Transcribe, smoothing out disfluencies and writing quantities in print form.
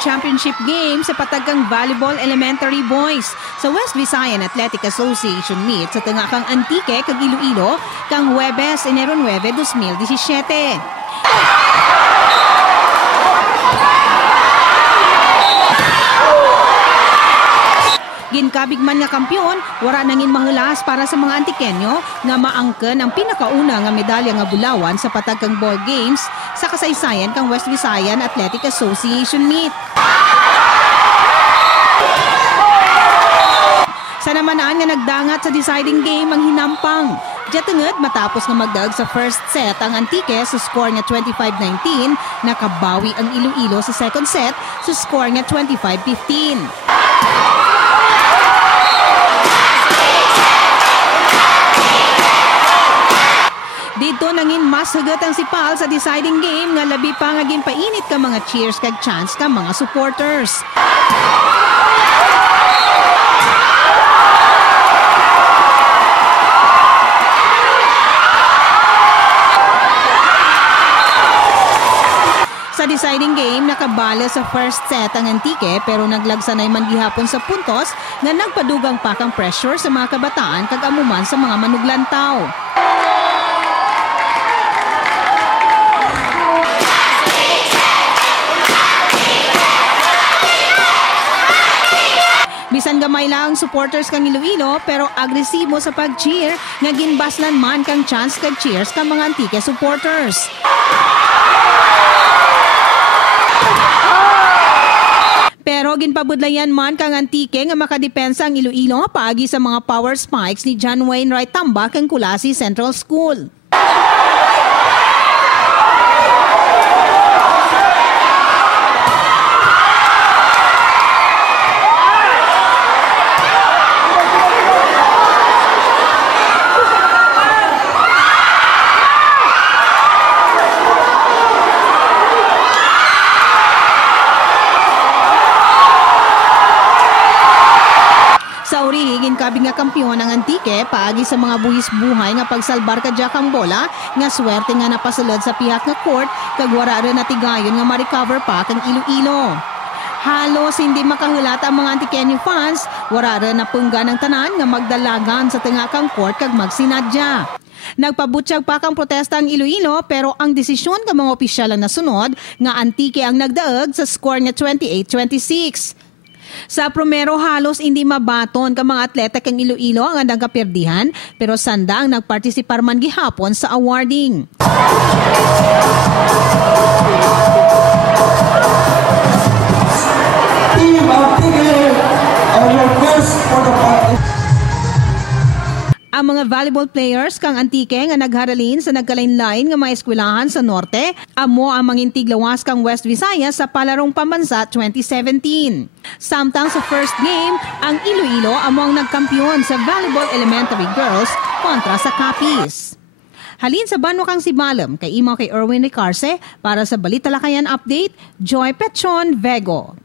championship game sa Patagang Volleyball Elementary Boys sa West Visayan Athletic Association meet sa Tangakang Antique kag Iloilo kang Huwebes, Enero 9, 2017. Ginkabigman nga kampyon, wara nangin mahulas para sa mga Antikenyo nga maangken ang pinakauna nga medalya nga bulawan sa Patagang Ball Games sa kasaysayan kang West Visayan Athletic Association meet. Sa namanaan nga nagdangat sa deciding game ang hinampang. Jatungod matapos nga magdaog sa first set ang Antique sa score nga 25-19, nakabawi ang Iloilo sa second set sa score nga 25-15. Dito nangin mas hugot ang sipal sa deciding game nga labi pa nga ginpainit ka mga cheers kag chants ka mga supporters. Sa deciding game, nakabala sa first set ang Antique pero naglagsanay man gihapon sa puntos nga nagpadugang pa kang pressure sa mga kabataan kag amuman sa mga manuglantaw. Bisan gamay lang supporters kang Iloilo pero agresibo sa pag-cheer nga ginbaslan man kang chance kag cheers kang mga Antique supporters. Pero ginpabudlayan man kang Antique nga makadepensa ang Iloilo paagi sa mga power spikes ni John Wayne Wright Tambak kang Kulasi Central School. Sa uri, ginkabig nga kampyon ng Antique paagi sa mga buhis-buhay nga pagsalbar kadya kang bola nga swerte nga napasulod sa pihak nga court kag wara ra natigayon nga ma-recover pa kang Iloilo. Halos hindi makahulata ang mga Antikenyo fans, wara ra napunggan ng tanan nga magdalagan sa tangakang court kag magsinadya. Nagpabutyag pa kang protesta ang Iloilo pero ang desisyon ng mga opisyal ang nasunod nga Antique ang nagdaog sa score nga 28-26. Sa promero halos hindi mabaton ka mga atleta kang Iloilo ang nagkapirdihan pero sanda ang nagpartisipar man gihapon sa awarding. Team Antique on your quest for the Ang mga volleyball players kang Antique nga nagharalin sa nagkalain-lain nga mga eskwelahan sa Norte, amo ang mangintig lawas kang West Visayas sa Palarong Pambansa 2017. Samtang sa first game, ang Iloilo amo ang nagkampiyon sa Volleyball Elementary Girls kontra sa Capiz. Halin sa Banwa kang Sibalom, kay imaw kay Erwin Ricarce para sa Balitalakayan Update, Joy Petron Vego.